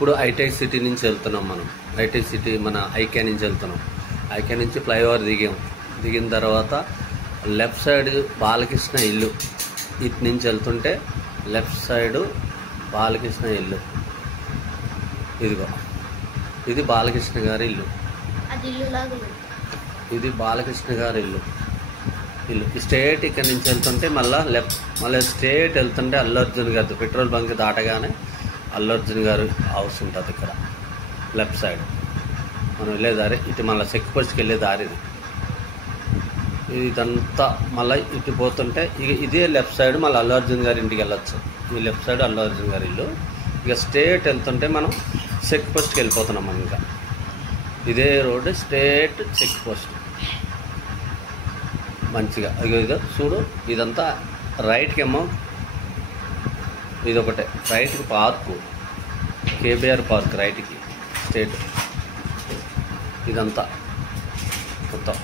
ఇప్పుడు hitech city నుంచి వెళ్తున్నాం మనం. హైటెక్ సిటీ మన ఐక్యా నుంచి వెళ్తున్నాం. ఐక్యా నుంచి ఫ్లైఓవర్ దిగిన తర్వాత లెఫ్ట్ సైడ్ బాలకృష్ణ ఇల్లు. ఇటు నుంచి వెళ్తుంటే లెఫ్ట్ సైడు బాలకృష్ణ ఇల్లు. ఇదిగో ఇది బాలకృష్ణ గారి ఇల్లు. ఇది బాలకృష్ణ గారి ఇల్లు. స్ట్రేట్ ఇక్కడ నుంచి వెళ్తుంటే మళ్ళీ స్ట్రేట్ వెళ్తుంటే అల్లు అర్జున్ గారి పెట్రోల్ బంక్ దాటగానే అల్లు అర్జున్ గారి హౌస్ ఉంటుంది ఇక్కడ లెఫ్ట్ సైడ్. మనం వెళ్ళే దారి ఇటు మళ్ళీ చెక్ పోస్ట్కి వెళ్ళే దారి ఇదంతా. మళ్ళీ ఇటు పోతుంటే ఇదే లెఫ్ట్ సైడ్ మళ్ళీ అల్లు అర్జున్ గారి ఇంటికి వెళ్ళొచ్చు. ఈ లెఫ్ట్ సైడ్ అల్లు అర్జున్ గారి ఇల్లు. ఇక స్ట్రేట్ వెళ్తుంటే మనం చెక్ పోస్ట్కి వెళ్ళిపోతున్నాం. మనం ఇంకా ఇదే రోడ్డు స్ట్రేట్ చెక్ పోస్ట్ మంచిగా. ఇదో చూడు, ఇదంతా రైట్కి ఏమో ఇదొకటే, రైట్కి పార్కు కేబీఆర్ పార్క్ రైట్కి స్ట్రేట్. ఇదంతా మొత్తం